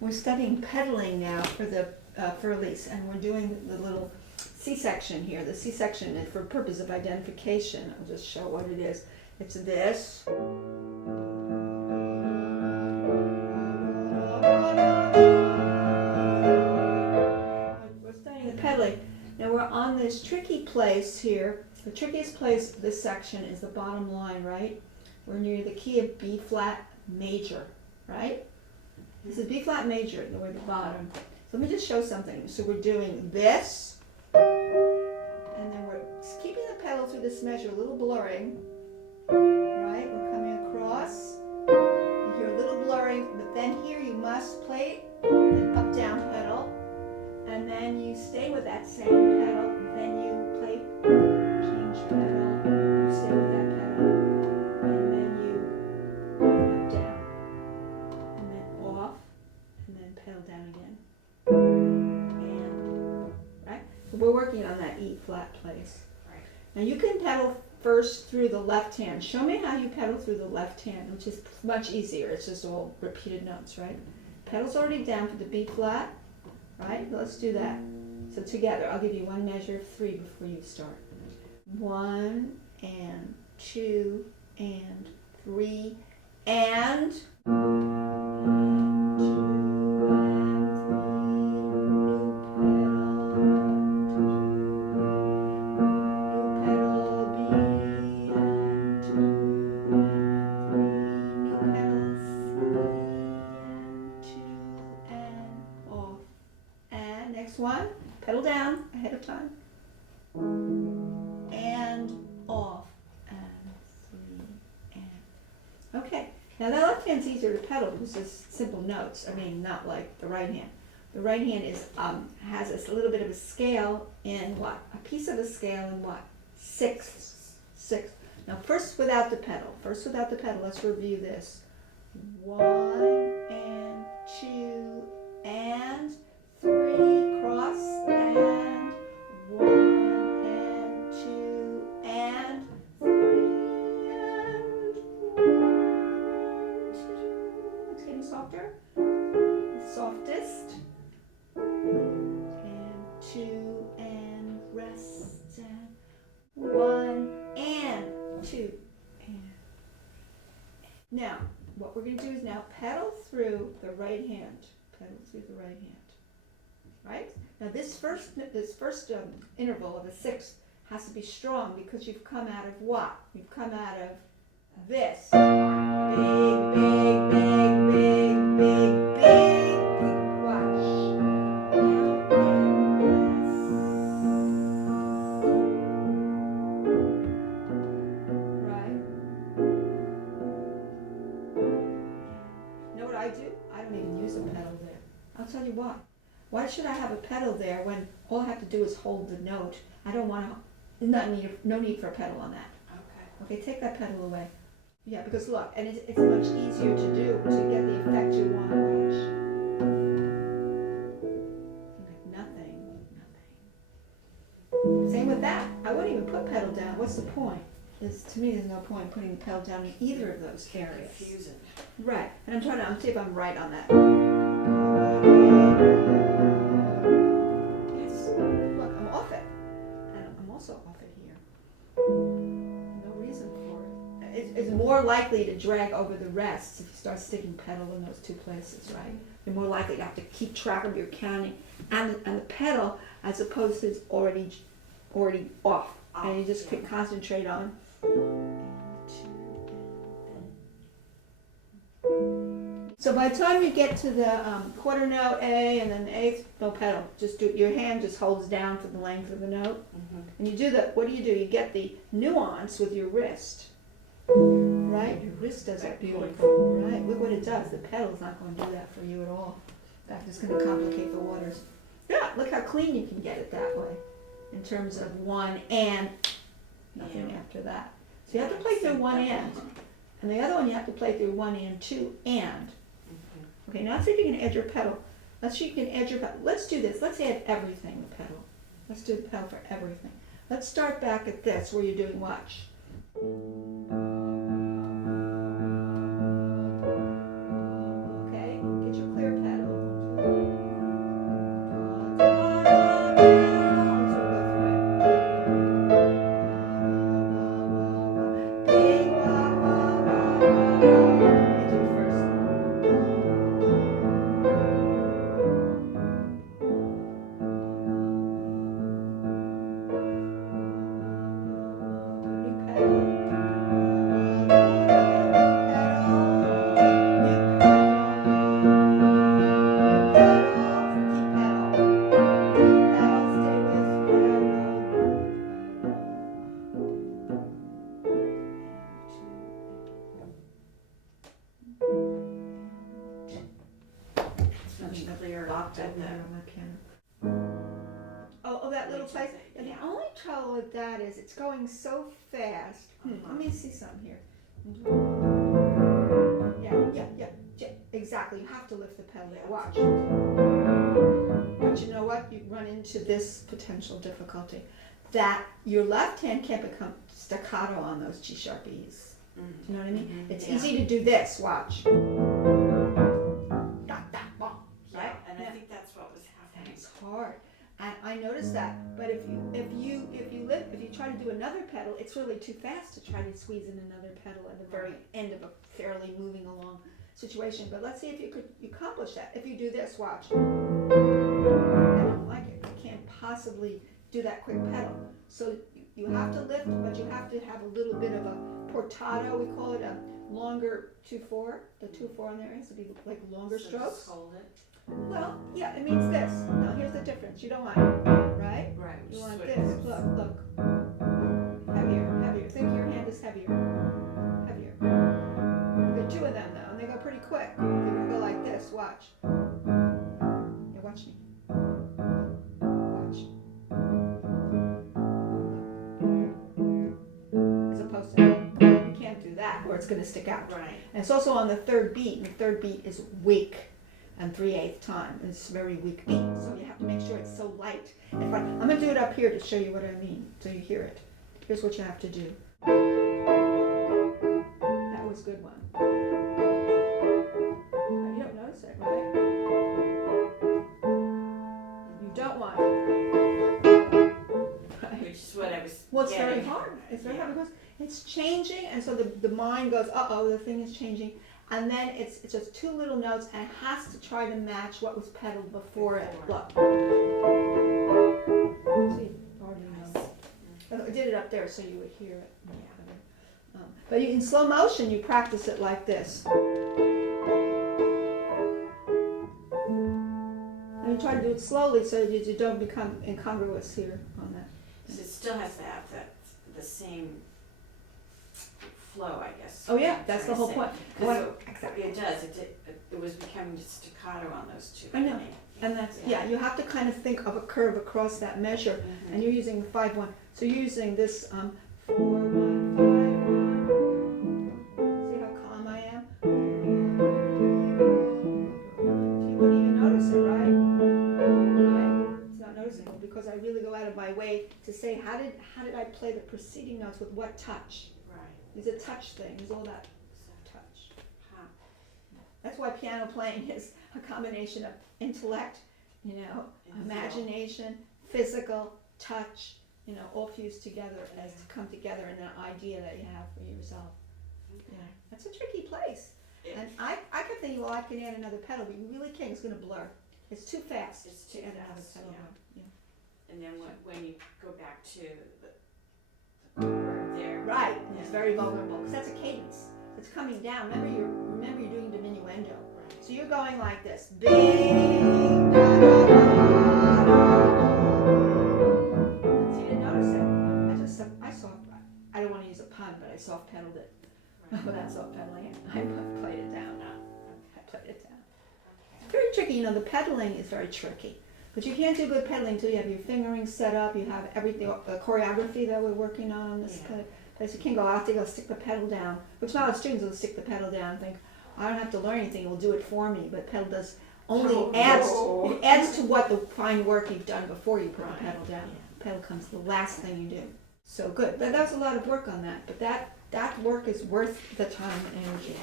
We're studying pedaling now for Elise, and we're doing the little C-section here. The C-section is for purpose of identification. I'll just show what it is. It's this. We're studying the pedaling. Now we're on this tricky place here. The trickiest place of this section is the bottom line, right? We're near the key of B flat major, right? This is B flat major, we're at the bottom. So let me just show something. So we're doing this, and then we're keeping the pedal through this measure, a little blurring, right? We're coming across. You hear a little blurring, but then here you must play an up-down pedal, and then you stay with that same pedal, then you play change pedal, you stay with that pedal, and then you up down, and then off, and then pedal down again. And, right? So we're working on that E flat place. Right. Now you can pedal first through the left hand. Show me how you pedal through the left hand, which is much easier. It's just all repeated notes, right? Pedal's already down for the B flat, right? Let's do that. So together, I'll give you one measure of 3 before you start. 1 and 2 and 3 and 1, pedal down ahead of time, and off, and 3, and. Okay, now the left hand's easier to pedal because it's simple notes. I mean, not like the right hand. The right hand is has a little bit of a scale in what? A piece of a scale in what? Sixths. Now first without the pedal. Let's review this. 1 and 2 and 3, cross, and 1 and 2 and 3 and 1, 2. It's getting softer. The softest. And 2 and rest, and 1 and 2 and. Now, what we're going to do is now pedal through the right hand. Right? Now this first interval of a sixth has to be strong because you've come out of what? You've come out of this. Big, big, big, big, big, big rush. Right? Know what I do? I don't even use a pedal there. I'll tell you what. Why should I have a pedal there when all I have to do is hold the note? I don't want to, no need for a pedal on that. Okay, take that pedal away. Yeah, because look, and it's much easier to do to get the effect you want. Like nothing. Same with that. I wouldn't even put pedal down. What's the point? To me, there's no point in putting the pedal down in either of those areas. Confusing. Right, and I'm see if I'm right on that. Look, I'm off it. And I'm also off it here. No reason for it. It's more likely to drag over the rest if you start sticking pedal in those two places, right? You're more likely to have to keep track of your counting and the pedal as opposed to it's already off. And you just concentrate on. So by the time you get to the quarter note A and then the eighth, no pedal. Just your hand just holds down for the length of the note. Mm-hmm. And you do that. What do? You get the nuance with your wrist. Right? Your wrist does that beautiful. Right? Look what it does. The pedal's not going to do that for you at all. In fact, it's going to complicate the waters. Yeah, look how clean you can get it that way. In terms of 1 and nothing after that. So you have to play through 1 and the other one you have to play through 1 and 2 and. Okay, now let's see if you can add your pedal. Let's see if you can add your pedal. Let's do this. Let's add everything, the pedal. Let's do the pedal for everything. Let's start back at this where you're doing watch. Okay, get your clear pedal. much clearer locked at over the. there on my piano. Oh, that little place. And the only trouble with that is it's going so fast. Let me see something here. Yeah, exactly. You have to lift the pedal there. Watch. But you know what? You run into this potential difficulty. That your left hand can't become staccato on those G sharp E's. Do you know what I mean? It's easy to do this. Watch. Right? And I think that's what was happening. It's hard. And I noticed that, but if you try to do another pedal, it's really too fast to try to squeeze in another pedal at the very end of a fairly moving along situation. But let's see if you could accomplish that. If you do this, watch. I don't like it. I can't possibly do that quick pedal. So you have to lift, but you have to have a little bit of a portato. We call it a longer 2/4. The 2/4 on there has to be like longer strokes. Just hold it. Well, yeah, it means this. Now here's the difference. You don't want it, right? Right. You want this. Look. Heavier. Think your hand is heavier. There are two of them though, and they go pretty quick. They're gonna go like this. Watch. Yeah, watch me. Watch. As opposed to you can't do that, or it's gonna stick out. Right. And it's also on the third beat, and the third beat is weak. And 3/8 time. It's a very weak beat, so you have to make sure it's so light and fun. I'm going to do it up here to show you what I mean, so you hear it. Here's what you have to do. That was a good one. You don't notice it, right? You don't want it. Right. Which is what I was. Well, it's very hard. It's very hard because it's changing, and so the mind goes, uh-oh, the thing is changing. And then it's just two little notes, and it has to try to match what was pedaled before it. Look. See, already know. I did it up there so you would hear it. But in slow motion, you practice it like this. And you try to do it slowly so that you don't become incongruous here on that. So it still has to have the same flow, I guess. Oh yeah, that's the whole point. Exactly. It does. It was becoming staccato on those two. I know. And that's, you have to kind of think of a curve across that measure. And you're using 5/1. So you're using this 4/1, 5/1. See how calm I am? You wouldn't even notice it, right? Right? It's not noticeable because I really go out of my way to say how did I play the preceding notes with what touch? It's a touch thing. It's all that touch. That's why piano playing is a combination of intellect, imagination, physical, touch, all fused together as to come together in that idea that you have for yourself. Okay. Yeah, that's a tricky place. And I kept thinking, well, I can add another pedal, but you really can't. It's going to blur. It's too fast to add another pedal. Yeah. And then when you go back to the chord there. Right, and it's very vulnerable because that's a cadence. It's coming down. Remember you're doing diminuendo. So you're going like this. Bing, da, da, da, da. So you didn't notice it. I don't want to use a pun, but I soft pedaled it. Right. Without soft pedaling it. I played it down now. I played it down. It's very tricky. The pedaling is very tricky. But you can't do good pedaling until you have your fingering set up, you have everything, the choreography that we're working on this place. You can't go out there, go stick the pedal down, which now the students will stick the pedal down and think, I don't have to learn anything, it will do it for me. But pedal does it adds to what the fine work you've done before you put the pedal down. The pedal comes the last thing you do. So good. That was a lot of work on that, but that work is worth the time and energy.